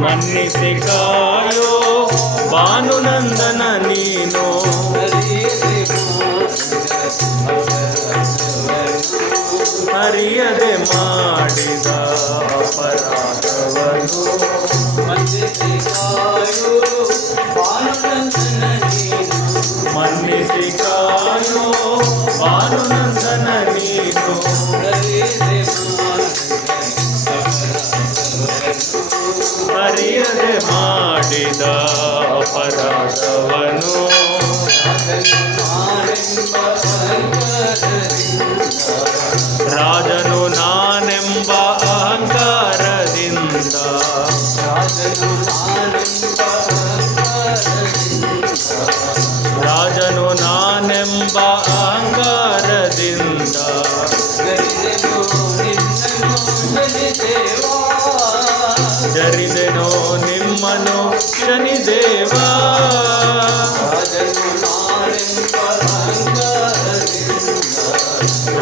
ಮನ್ನಿಸಿ ಕಾಯೋ ಭಾನುನಂದನ ನೀನು. ಅರಿಯದೆ ಮಾಡಿದ ಅಪರಾಧವನ್ನು ಮನ್ನಿಸಿ ಕಾಯೋ ಭಾನುನಂದನ ನೀನು. ಮನ್ನಿಸಿ ಕಾಯೋ ಭಾನುನಂದನ ನೀನು. ಅರಿಯದೆ ಮಾಡಿದ ಅಪರಾಧವನ್ನು ರಾಜನು ನಾನೆಂಬ ಅಹಂಕಾರದಿಂದ ರಾಜನು ನಾನೆಂಬ ಅಹಂಕಾರದಿಂದ ಜರಿದೆನೋ ನಿಮ್ಮನು ಶನಿದೇವ.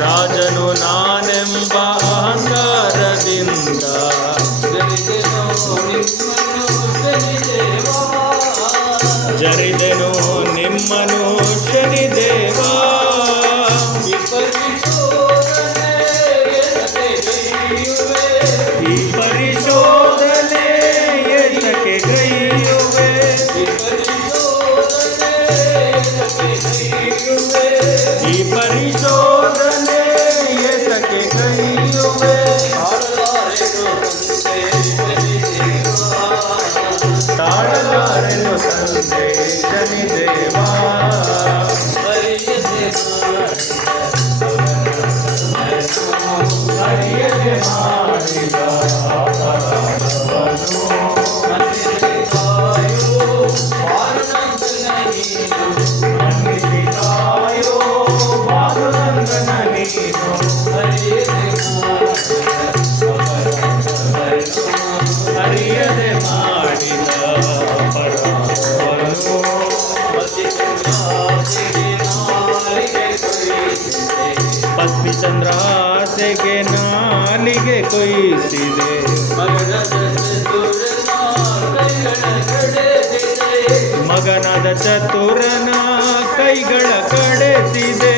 ರಾಜನು ನಾನೆಂಬ ಅಹಂಕಾರದಿಂದ ಜರಿದೆನೋ ನಿಮ್ಮನು ಶನಿದೇವ. ಈ ಪರಿಶೋಧನೆ ಏತಕ್ಕೆ ಗೈಯುವೆ. ಈ ಪರಿಶೋಧನೆ ಏತಕ್ಕೆ ಗೈಯುವೆ. ತಾಳಲಾರೆನು ತಂದೆ ಶನಿದೇವ. ಅರಿಯದೆ ಮಾಡಿದ ಅಪರಾಧವನ್ನು ಮನ್ನಿಸಿ ಕಾಯೋ ಭಾನುನಂದನ ನೀನು. ಮನ್ನಿಸಿ ಕಾಯೋ ಭಾನುನಂದನ ನೀನು. ಅರಿಯದೆ ಮಾಡಿದ ಅಪರಾಧವನ್ನು ಪತ್ನಿಚಂದ್ರ ಆಸೆಗೆ ನಾಲಿಗೆ ಕೊಯ್ಸಿದೆ. ಮಗನಾದ ಚತುರನ ಕೈಗಳ ಕಡೆಸಿದೆ.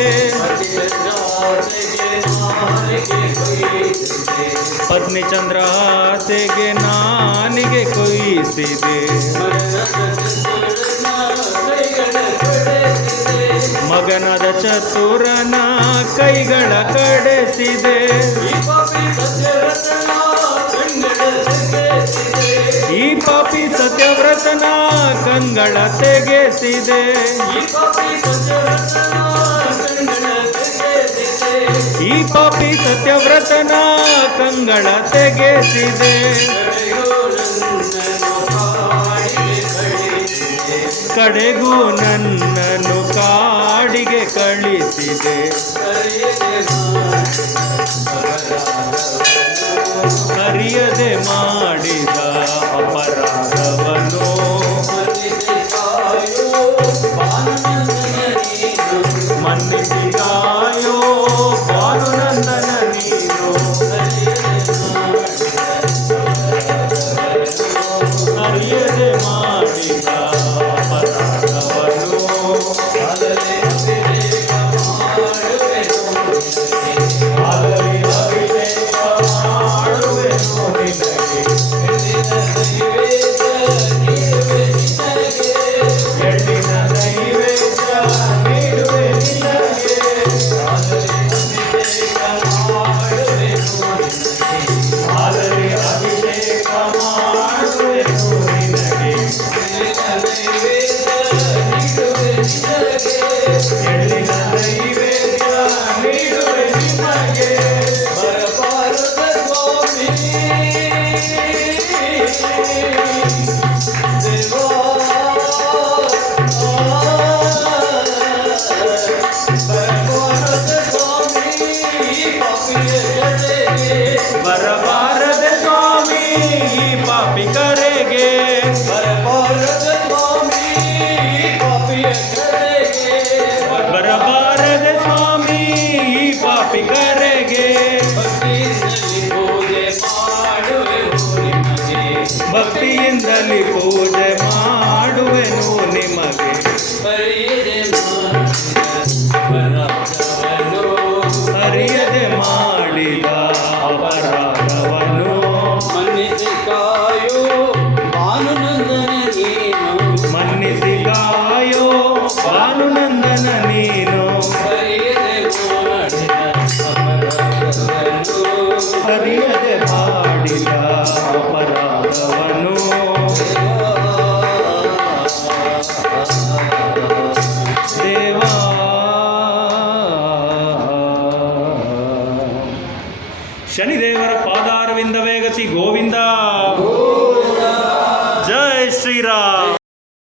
ಪತ್ನಿಚಂದ್ರ ಆಸೆಗೆ ನಾಲಿಗೆ ಕೊಯ್ಸಿದೆ. ಮಗನಾದ ಚತುರನ ಕೈಗಳ ಕಡೆಸಿದೆ. ಈ ಪಾಪಿ ಸತ್ಯವ್ರತನ ಕಂಗಳ ತೆಗೆಸಿದೆ. ಈ ಪಾಪಿ ಸತ್ಯವ್ರತನ ಕಂಗಳ ತೆಗೆಸಿದೆ. ಕಡೆಗೂ ನನ್ನನ್ನು ಕಾಡಿಗೆ ಕಳಿಸಿದೆ. ಅರಿಯದೆ ಮಾಡಿದ ಅಪರಾಧವನ್ನು ಮನ್ನಿಸಿ ಕಾಯೋ ಭಾನುನಂದನ ನೀನು. ಅರಿಯದೆ ಮಾಡಿದ ಅಪರಾಧವನ್ನು ಬರಬ